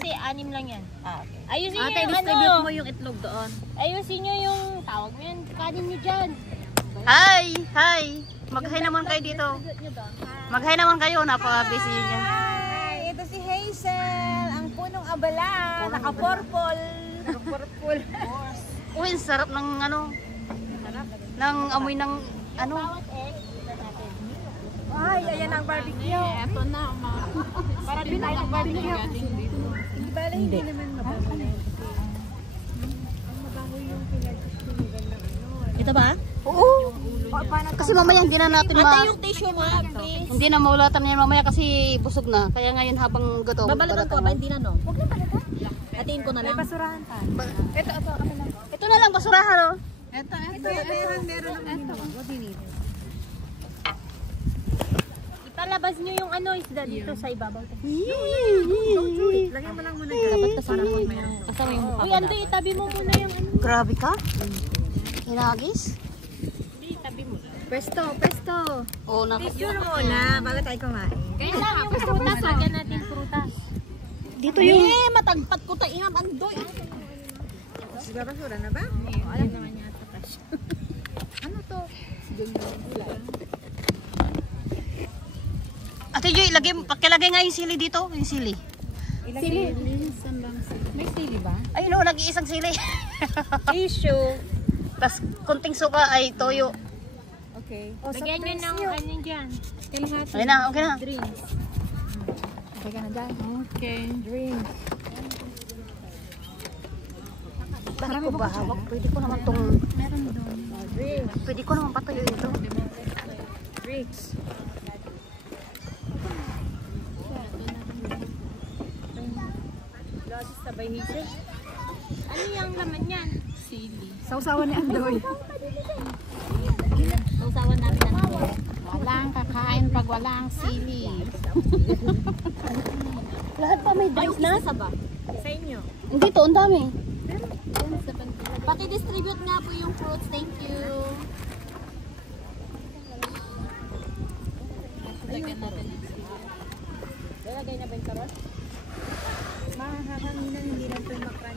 kasi 6 lang yan. Ah, okay. Ayusin nyo Ate, yung distribute ano. mo yung itlog doon. Ayusin nyo yung tawag mo yan. Kanin nyo dyan. Hi! Hi! Mag-hi naman kayo dito. Distribute nyo doon. Mag-hi naman kayo. Napaka-busy nyo dyan. Hi! Ito si Hazel, ang punong abala. Naka-purple. Naka-purple. Uy, sarap ng ano. Ng amoy ng ano. Bawat egg, ito natin. Ay, ayan ang barbecue. Eto na, para din tayo ng barbecue. Hindi bala, hindi naman mabaho na. Ito ba? Oo. Kasi mamaya hindi na natin Ate, yung tissue mo, please. hindi na maulatan yan mamaya kasi busog na. Kaya ngayon habang gutom. Babalatan ko ba? Hindi na, no? Huwag na balatan. Hatiin ko na lang. May basurahan pa. Ito na lang basurahan oh. Ito, meron naman ito. What do you need? Italabas nyo yung ano isda dito sa ibabaw. Lagyan mo lang muna dyan. Dapat kasama mo mayroon. Kasama yung Uy, Ando, itabi mo muna yung ano. Grabe ka? Hinagis? Hindi, itabi mo. Pwesto. Oo, Picture muna bago tayo kumain. Kaya lang yung prutas, lagyan natin prutas. Dito yung... matagpat ko tayo ang andoy. Sige, basura na ba? Alam naman niya ito, Tash. Ano to? Ate Joy, pakilagay nga yung sili dito. Yung sili. Sili? May sili ba? Ayun o, nag-iisang sili. Tissue. Tapos kunting suka ay toyo. Okay. Lagyan nyo ng ano dyan. Ayun na, okay na. Drinks. Okay ka na dyan. Okay. Drinks. Bakit ko ba hawak? Pwede ko naman itong... Meron doon. Drinks. Pwede ko naman patuloy ito. Drinks. Sabay higit. Ano yung laman yan? Sili. Sausawan ni Andoy. Sausawan natin ang ito. Walang kakain pag walang sili. Lahat pa may drinks na? Sa inyo. Hindi to, ang dami. Paki-distribute nga po yung fruits. Thank you. Lagyan natin yung sili. Lalagay na ba yung karot? Mahahanginan, hindi na ito makran.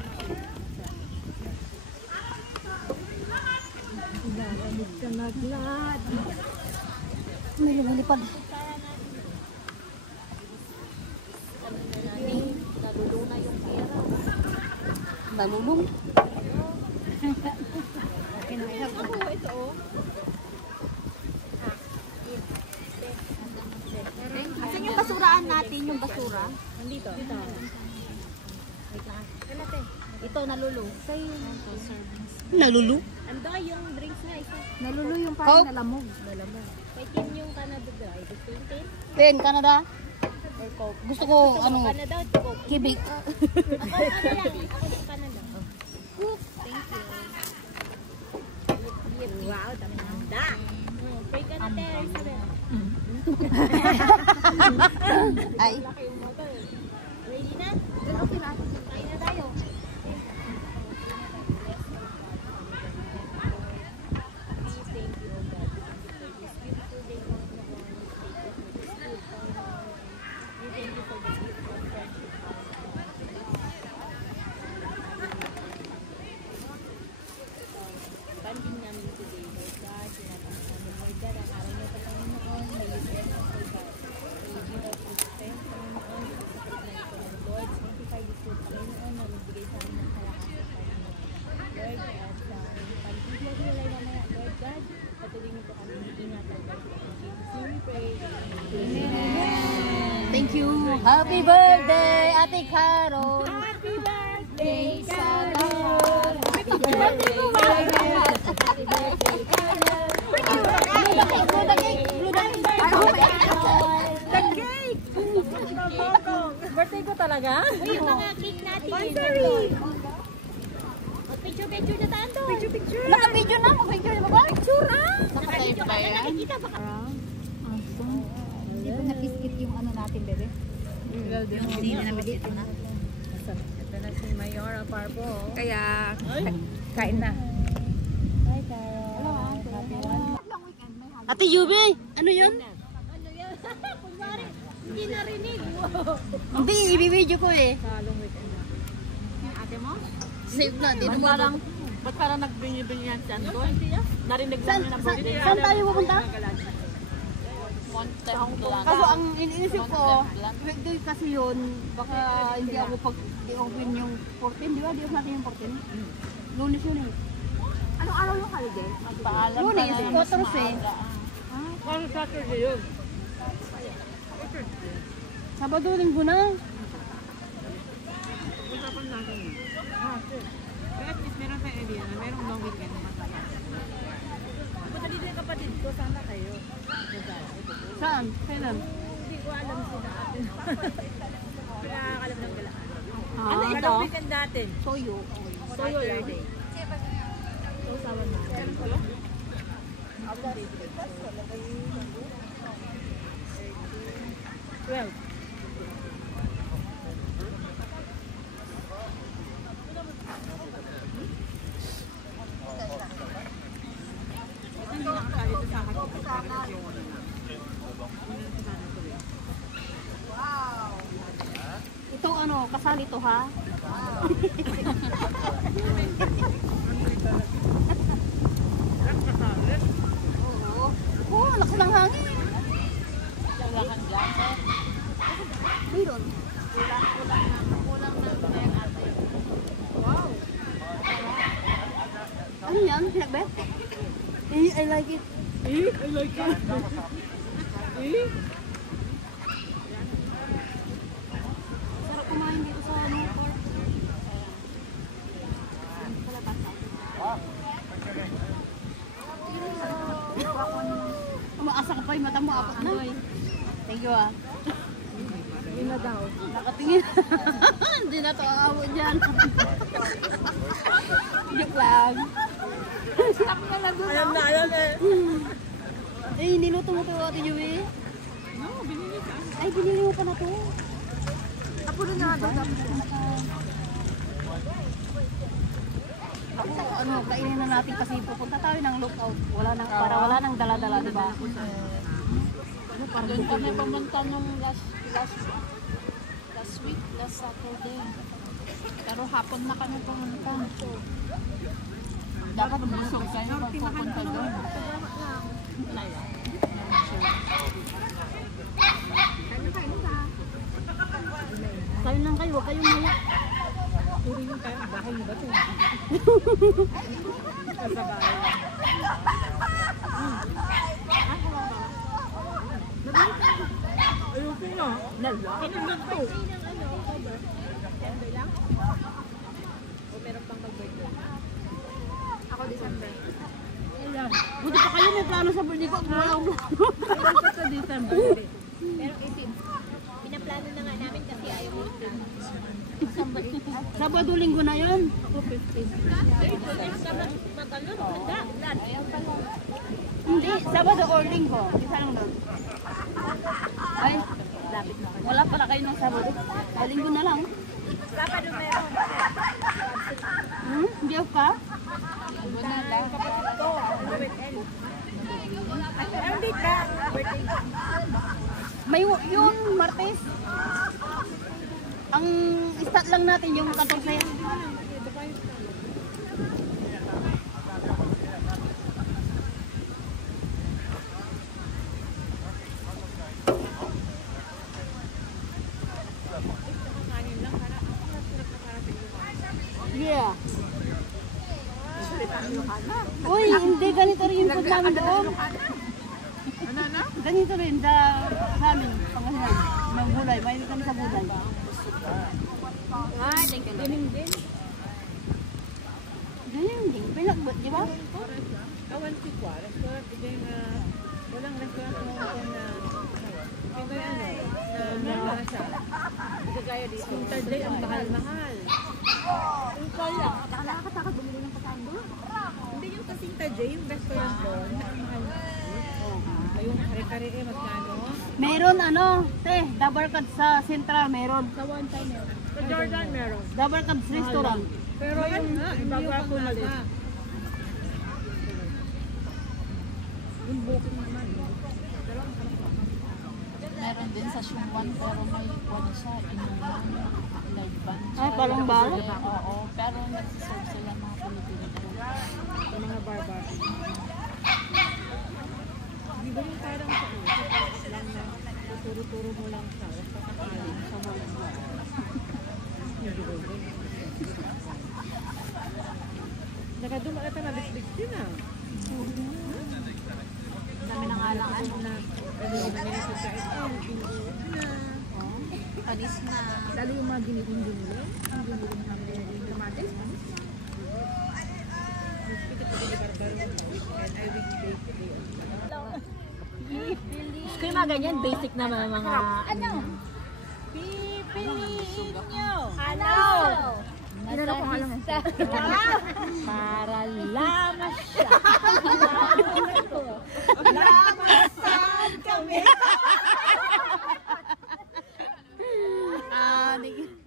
Lalamig ka maglad. May lumilipad. Naluluna yung pera. Nalulung. Asan yung basuraan natin? Yung basura? Nandito. Ito, nalulu. Nalulu? Ando, yung drinks na isa. Nalulo yung Coke? parang nalamog. May team yung Canada Dry. Gusto yung team? Pen, Canada. Or Coke? Gusto ko, ano, Canada or Coke? kibig. Ako ano lang. Ako yung Canada. Thank you. Wow, dami ng da. Pray ka na, Ter. Isabel. Ay. Ready na? Okay na. Kain na tayo. Thank you, O God. For this beautiful day, Lord, na one is taken with this good Father. We thank you for this beautiful friendship. Banding namin today, Lord God. Sinatang namin, Lord God, ang araw niyo sa Panginoon. May you bless us, Lord God. May you give us this strength, Panginoon. Lord, sanctify this food, Panginoon, na magbigay sa amin ng kalakasan, Panginoon. Lord, at pag-hilay mamaya, Lord God, patuloy niyo po kami ingatan, Lord God. In Jesus' name we pray. Amen. Thank you. Happy birthday, Ate Carol. Happy birthday, Carol. Happy birthday, Carol. Happy birthday, Carol. Birthday ko talaga? Uy, yung mga cake natin. Picture na tayo. Picture. Naka-video na. Mag-video na ba? Picture ah! Nakadito ka na nakikita baka. Hindi ba na-biscuit yung ano natin, bebe? Hindi na na-biscuit na. Ito na si Mayora Parbo. Kaya, kain na. Hi, Carol. Ate Yubi, ano yun? Ano yan? Kunwari. Hindi narinig. Hindi, ibibidyo ko eh. Salong weekend na. Ate mo? Save na, di Ba't naman. parang, ba't parang nagbingi-bingi yan dyan doon? Narinig lang niya na birthday. Saan tayo pupunta? Contemplan. Kaso ang iniisip ko, weekday kasi yun, baka hindi ako pag i-open yung 14, di ba? Di natin yung 14. Lunes yun eh. Anong araw yung holiday? Magpaalam ka Lunes, na. 14 eh. Parang Saturday yun. Sabado, linggo na. Usapan natin yun. Kaya at least meron tayong idea na merong long weekend na masaya. Punta dito yung kapatid ko, sana kayo. Saan? Kailan? Hindi ko alam sila atin. Pinakakalam ng galaan. Ano ito? Long weekend natin. Soyo. Toyo yun. So, sawan mo. Well, hindi nakakali ito sa akin. Ito ano, kasali to ha? Oo. Oo, lakas ng hangin. Wala kang jacket. Mayroon. Kulang na yung ate. Ano yan? Pinagbet? Eh, I like it. I like it. Sarap kumain dito sa ano, park. Umaasa ka pa yung mata mo, apat na. Thank you ah. Yun na daw. Nakatingin. Hindi na to aawo dyan. Joke lang. Stop na lang doon. Alam na. Eh, niluto mo to Ate Joey. Ay, binili mo pa na to. Apo na nga doon. Ako, ano, kainin na natin kasi pupunta tayo ng lookout. Para wala nang dala-dala, di ba? Doon kami pumunta nung last week, last Saturday. Pero hapon na kami pumunta. Dapat busog kayo pag pupunta doon. Kayo lang kayo, huwag kayong maya. Puro yung tayo. Bahay mo ba ito? Sa bahay. Ayoko na. Kanang lang to. O meron pang mag-birthday. Ako December. Buti pa kayo may plano sa birthday ko. Wala akong plano. Ayoko sa December. Pero isip, pinaplano na nga namin kasi ayaw mo ito. Sabado, linggo na yun. Matalon, handa. Hindi, Sabado or linggo. Isa lang doon. Ay, wala pala kayo ng Sabado. O, linggo na lang. Sabado meron. Hindi ako ka? Kapatid ko, weekend. Meron din ka, birthday. May yun, Martes. Ang start lang natin yung 14 yan. Yeah. Uy, hindi ganito rin yung food namin doon. Ganito rin sa amin, pangasinan, ng gulay. May kami sa gulay. Ay, ganun din. Ganyan din. Pinagbot, di ba? Kawan si Kwa, restaurant, walang restaurant mo ako na ito na nasa. Ito kaya dito. Saturday ang mahal-mahal. Yung kaya, Nakakatakot bumili ng pagkain doon. hindi yung kasing Tajay, yung restaurant doon, ang mahal-mahal. Yung kare-kare magkano? Meron ano, Dabarkad sa Central meron. Sa one time meron. Sa Jordan meron. Dabarkad's Restaurant. Pero yung ibabaw ko na din. Yung booking naman. meron din sa Shunwan, pero may ano siya, inuman, live band. Ay, parang bar? Oo, pero nagsiserve sila mga Pilipino. Sa mga bar-bar. Di ba yung parang sa lang na tuturo-turo mo lang siya, basta kakain sa mga bar. Hindi ba yun? Nakadumaan ata na bisbig din ah. Dami ng alangan. Ano yung mga nasa sa ito, pinuuot na. Panis na. Lalo yung mga giniling nila. Ang giniling namin yung kamatis. Kaya mga ganyan, basic na mga... Ano? Pipiliin nyo! Ano? Tinanong ko nga lang eh. Para lamas siya. Lamasan kami!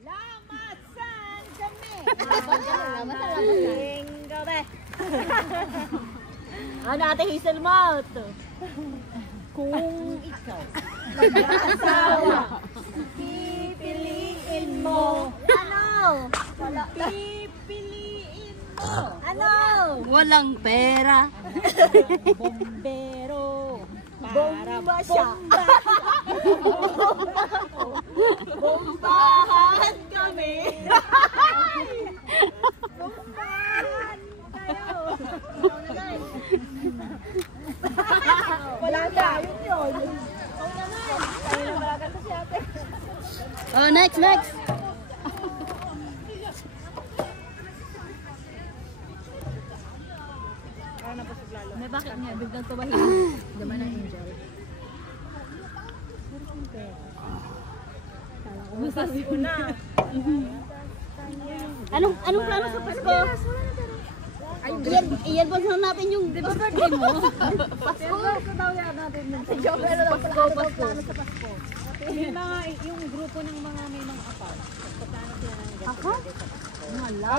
Lamasan kami! Lamasan gabi! Ano ate Hazelmouth? Kung ikaw mag-asawa, pipiliin mo. Ano? Pipiliin mo. Ano? Walang pera. Bombero. Para bomba siya. Bombahan kami. Bombahan kayo. Wala na, yun. Oh, next. May bakit niya? Biglang tumahin. Gaman ng angel. Umusas yun na. Anong plano sa Pasko? Iyan ba natin yung birthday mo? Pasko? Pasko daw yan natin. Pasko. Yung grupo ng mga may mga apaw. Paano sila ng Ako?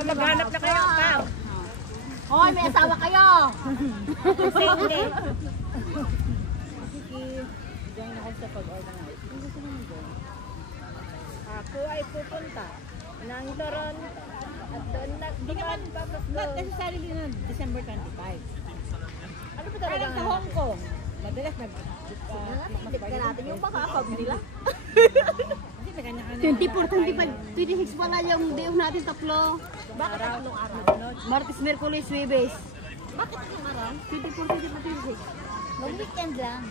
maghanap na kayo, apaw. Hoy, may asawa kayo! Hindi. Join ako sa pag-organize. Kung gusto naman doon. Ako ay pupunta ng Toronto at doon hindi naman not necessarily na December 25. Ano ba talaga sa Hong Kong? Madalas Tignan natin yung baka nila. Kasi may kanya-kanya. 24, 25, 26 pala yung day off natin tatlo. Bakit tatlong araw? Martes, Merkulis, Webes. Bakit yung araw? 24, 25, 26. Long weekend lang.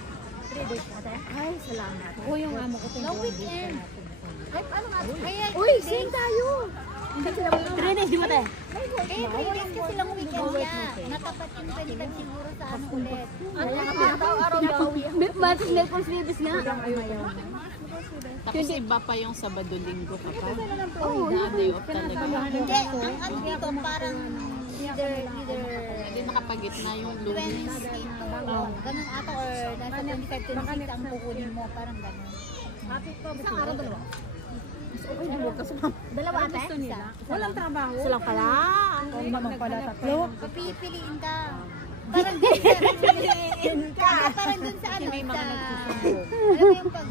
3 days na tayo. Ay, salamat. Oo, yung amo ko Long weekend. Ay, ano nga? Kaya, Uy, sing tayo! 3 days, di ba tayo? kaya 3 days kasi lang weekend niya. Natapat yung 25 siguro sa ano ulit. Araw daw. Martes, Merkulis, Webes nga. Tapos iba pa yung Sabado-Linggo ka pa. Oo, Na day off talaga. Hindi, ang ano dito parang either Hindi nakapagitna yung Lunes. 22 ganun ata or nasa 25 to 26 ang kukunin mo, parang ganun. Isang araw, dalawa. Dalawa ate? Isa. walang trabaho. Silang pala. Oo naman pala tatlo. Papipiliin ka. Parang pipiliin ka. Parang dun sa ano, May mga sa... nagsusumbong. Alam mo yung pag...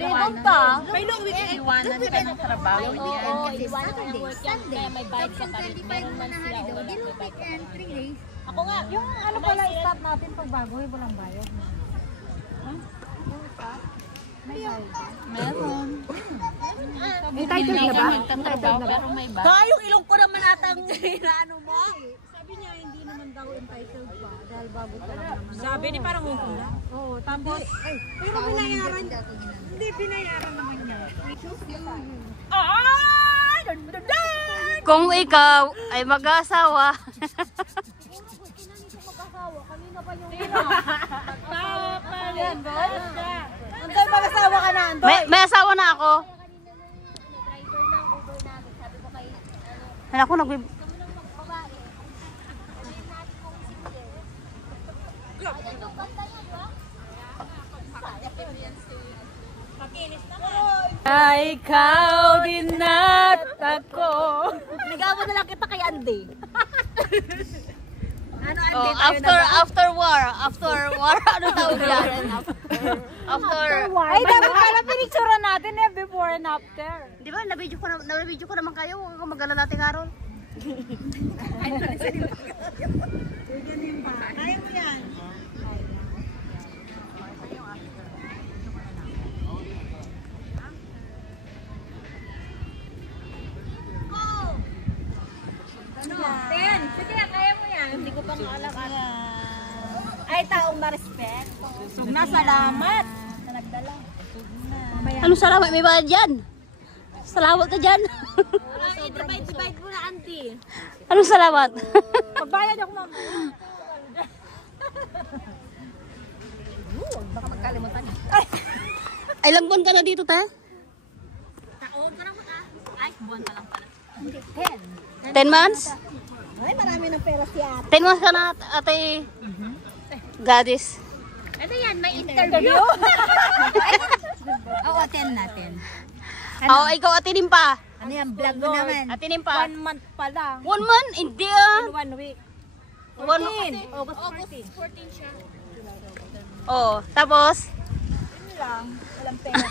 Meron pa. May long weekend. Iwanan ka ng trabaho. Long weekend kasi iwanan ka ng Saturday, work yan. Sunday. Kaya may bayad ka Tapos pa rin. yung 25 Meron mo man na sila holiday, o wala, di may long bayad ka weekend, pa rin. 3 days. Ako nga. Yung ano pala stop natin pag bago, walang bayad. Meron. Entitled na ba? Nagtatrabaho pero may ba? Yung ilong ko naman atang inaano mo. Sabi niya hindi naman daw entitled pa dahil bago pa lang naman. Sabi ni parang hukula. Oo, tapos pero binayaran. Hindi binayaran naman niya. Kung ikaw ay mag-asawa. Antoy, mag-asawa ka na, Antoy. May asawa na ako. Driver ng Uber namin, sabi ko kay Hala ko nag babae. Sabihin natin kung single. Ayan yung kanta niya, di ba? Ay, ikaw din at ako. Ligawan na lang kita kay Andy. Ano, Oh, after war, ano tawag yan? After. Ay, dapat pala pinicturean natin eh, before and after. Di ba, nabidyo ko naman kayo. Huwag kang mag-alala natin, Carol. Kaya mo yan. Ten, sige, kaya mo yan. Hindi ko pa alam. Ay, taong ma-respect. Sugna, salamat. Na nagdala. Anong salamat? May bayad dyan? Salamat ka dyan. Ay, divide mo na, auntie. Anong salamat? Pagbayad ako, ma'am. Baka magkalimutan. Ay, ilang buwan ka na dito, te? Taon ka na mo, Ay, buwan pa lang pala. 10 months? Ay, marami ng pera si ate. 10 months ka na, ate. Gadis. Ano yan, may interview? Oo, attend natin. Oo, ikaw atinin pa. Ano yan, vlog mo naman. Atinin pa. 1 month pa lang. 1 month? Hindi ah. 1 week. 1 August 14 siya. Oh, tapos? Yun lang, walang pera.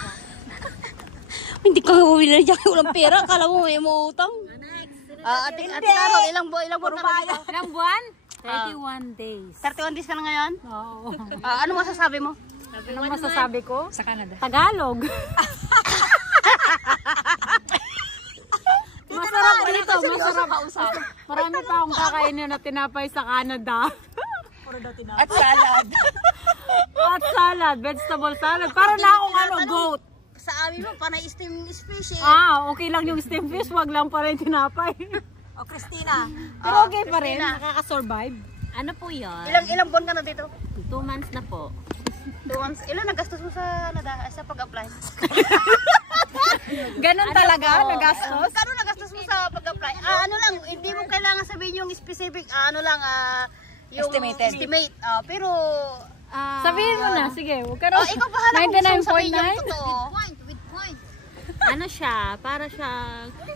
Hindi ka mawili dyan. Walang pera. Akala mo may utang. Ate Carol, ilang buwan ka na dito? Ilang buwan? 31 days. 31 days ka na ngayon? Oo. Ano masasabi mo? Anong masasabi ko? Sa Canada. Tagalog. Masarap dito, masarap. Marami pa akong kakainin na tinapay sa Canada. At salad. At salad, vegetable salad. Para na akong goat. Sa amin mo, panay steam fish eh. Okay lang yung steam fish, wag lang pa rin tinapay. O, Christina. Pero okay pa rin, Christina. nakaka-survive. Ano po yun? Ilang buwan ka na dito? 2 months na po. 2 months. Ilan nagastos mo sa sa pag-apply? Ganun talaga, nagastos. Kano nagastos mo sa pag-apply? Ano lang, hindi mo kailangan sabihin yung specific, ano lang, yung Estimated. estimate. Pero, Sabihin mo na, sige. Huwag ka na. ikaw bahala kung gusto mo sabihin yung 99.9? totoo. Ano siya? Para siya,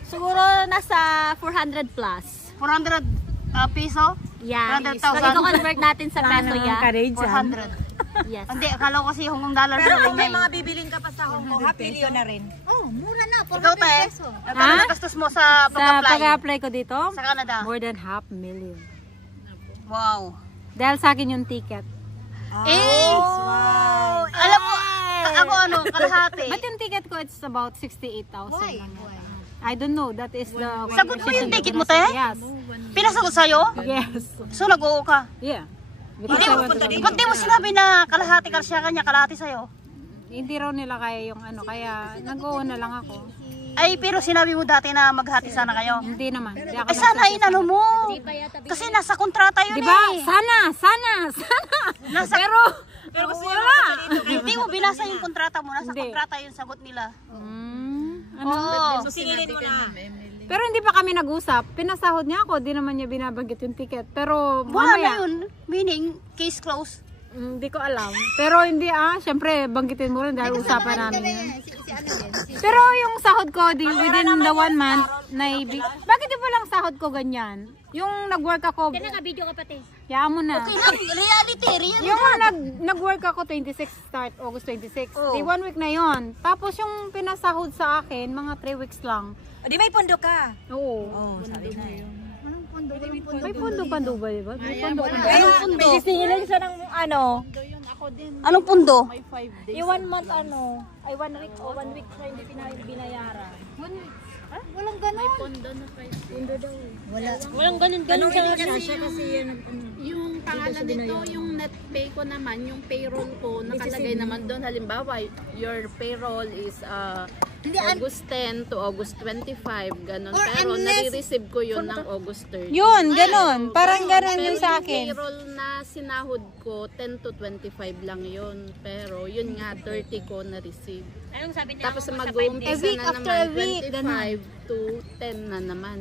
siguro nasa 400 plus. 400 piso? Yeah. 400,000. So, i-convert natin sa peso yan. 400. Yes. Hindi, akala ko kasi Hong Kong dollar sa rin niya eh. bibiling ka pa sa Hong Kong, half million na rin. Oh, mura na. Ikaw te, kano nagastos mo sa Sa pag-apply? pag-apply ko dito, Sa Canada? more than 500,000. Wow. Dahil sa akin yung ticket. Alam mo, ako kalahati. But yung ticket ko, it's about 68,000 lang yata. I don't know, that is the... Sagot mo yung ticket mo, te? Yes. Pinasagot sa'yo? Yes. So nag-oo ka? Yeah. Hindi mo, ba't di mo sinabi na kalahati ka siya kanya, kalahati sa'yo? Hindi raw nila kaya yung kaya nag-oo na lang ako. Ay, pero sinabi mo dati na maghati sana kayo. Hindi naman. Hindi ako Sana inano mo. Kasi nasa kontrata yun diba? eh. Sana. Nasa, Pero wala. hindi mo binasa yung kontrata mo. Nasa Hindi. kontrata yung sagot nila. Ano? Oo. Sinilin mo na. Pero hindi pa kami nag-usap. Pinasahod niya ako. Di naman niya binabanggit yung ticket. Pero Wala na mamaya. yun. Meaning, case closed. Hindi ko alam. Pero hindi syempre banggitin mo rin dahil usapan namin yun. Pero yung sahod ko within the 1 month bakit di ba lang sahod ko ganyan? Yung nag-work ako. Naka-video ka pati. Kaya mo na. Okay lang, reality. Yung nag-work ako 26 start August 26. Oh. Di 1 week na yon. Tapos yung pinasahod sa akin mga 3 weeks lang. O, di may pondo ka. Oo. Sabi na yun. May pondo pa ba, di ba? May pondo. Anong pundo? Sisingilin siya ng Anong pundo? yung 1 month ay 1 week o 1 week siya hindi binayaran. Walang ganon. Walang ganun Siya kasi yung pangalan nito, yung net pay ko naman, yung payroll ko, nakalagay naman doon. Halimbawa, your payroll is August 10 to August 25, ganun. Pero nare-receive ko yun ng August 30. Yun, ganon. Parang ganon Pero yung sa yung akin. payroll na sinahod ko, 10 to 25 lang yun. Pero yun nga, 30 ko na-receive. Anong sabi niya? Tapos mag-uumpisa A week na after naman, a week, 25 to 10 na naman.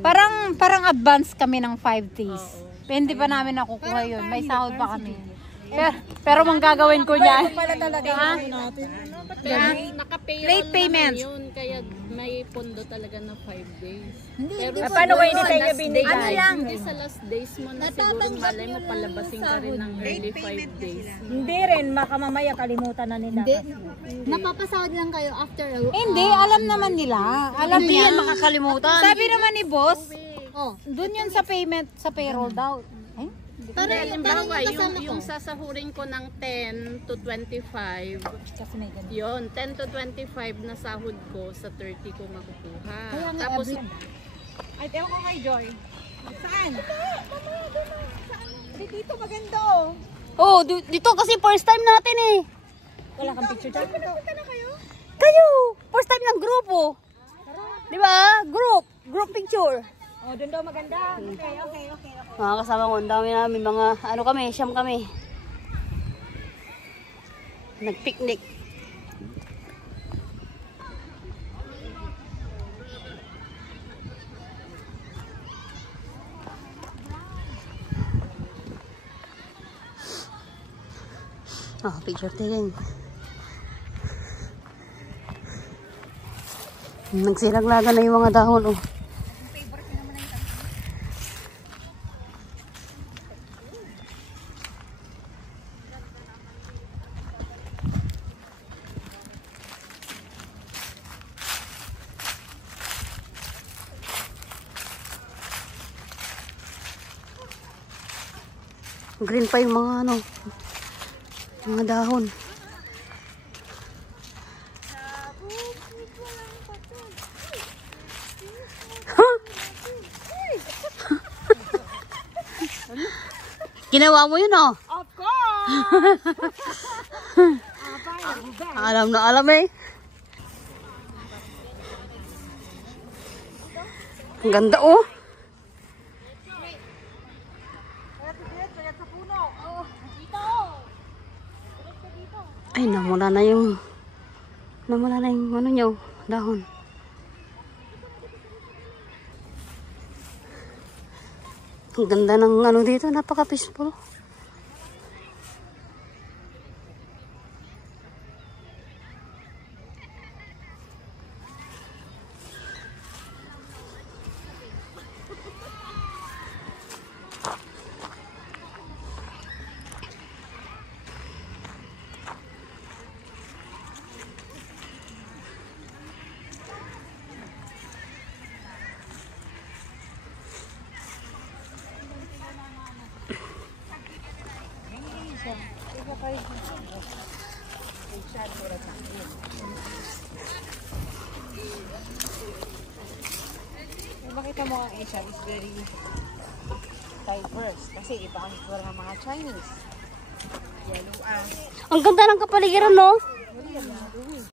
Parang advance kami ng 5 days. Oo. Pero hindi pa namin nakukuha yun. May sahod pa kami. Pero manggagawin ko niyan. Pala talaga yung natin. Kaya naka-payroll Late payment. naman yun. Kaya may pondo talaga na 5 days. Pero paano kung hindi sa tayo last binigay? days, Ano lang? Hindi sa last days mo na siguro malay mo palabasin ka rin ng early 5 days. Hindi rin, baka mamaya kalimutan na nila. Napapasahod lang kayo after Hindi, alam naman nila. Alam Hindi niya. yan makakalimutan. Sabi naman ni boss, Oh. dun yun sa payment, sa payroll daw. Ay, Pero halimbawa, yung sasahurin ko ng 10 to 25, kasi may ganun. yun, 10 to 25 na sahod ko, sa 30 ko makukuha. Tapos, Ay, ewan ko kay Joy. Saan? Dito maganda oh. Oh, dito kasi first time natin eh. Wala kang picture dyan. Kayo, first time ng grupo. Di ba? Group picture. Oh, dun daw maganda. Okay. Mga kasama ko, ang dami namin, mga ano kami, siyam kami. Nag-picnic. Oh, picture taking. Nagsilaglaga na yung mga dahon, oh. Green pa yung mga ano, mga dahon. Ginawa mo yun, oh. Of course! Alam na alam eh. Ang ganda, oh. Ay, namula na yung ano nyo, dahon. Ang ganda ng ano dito, napaka-peaceful. Makita mo ang Asia is very diverse. Kasi iba ang itsura ng mga Chinese. Yellow ang Ang ganda ng kapaligiran, no?